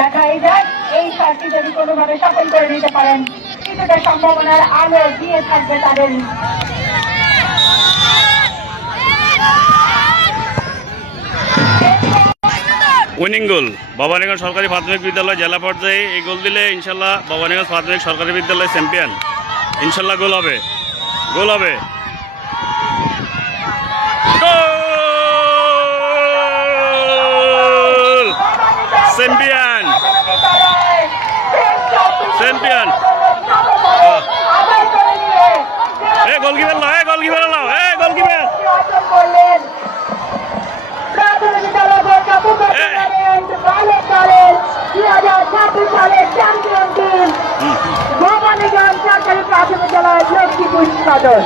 দেখাই যাক এই কাজটি যদি কোনোভাবে সফল করে নিতে পারেন, কিছুটা সম্ভাবনার আলো দিয়ে থাকবে তাদের। উইনিং গোল ভবানীগঞ্জ সরকারি প্রাথমিক বিদ্যালয় জেলা পর্যায়ে এই গোল দিলে ইনশাল্লাহ ভবানীগঞ্জ প্রাথমিক সরকারি বিদ্যালয় চ্যাম্পিয়ন। ইনশাল্লাহ গোল হবে, গোল হবে। গোল! Champion, champion. এ গোলকিপার নাও, এ গোলকিপার নাও, এ গোলকিপার। ভবানীগঞ্জ সরকারি প্রাথমিক বিদ্যালয় লক্ষ্মীপুর সদর।